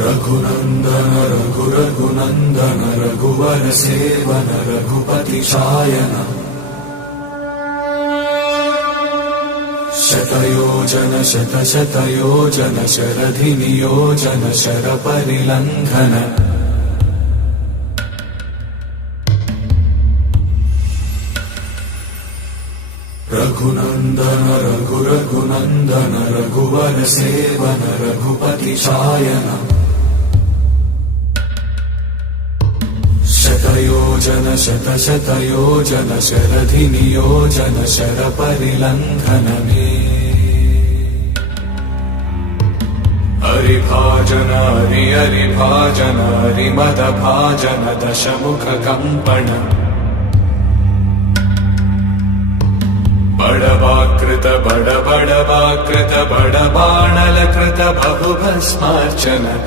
रघुनन्दन रघुरघुनन्दन रघुवर सेवन रघुपति शायन शतयोजन शतशतयोजन शरधि नियोजन शरपरिलङ्घन रघुनन्दन रघुरघुनन्दन रघुवर सेवन रघुपति शायन शतयोजन शतशतयोजन शरधि नियोजन शरपरिलङ्घन मे हरिभाजन हरिभाजन हरिमदभाजन दशमुख कम्पन बड़वाकृत बड़वाकृत बड़बाणलकृत बहुभस्मार्चन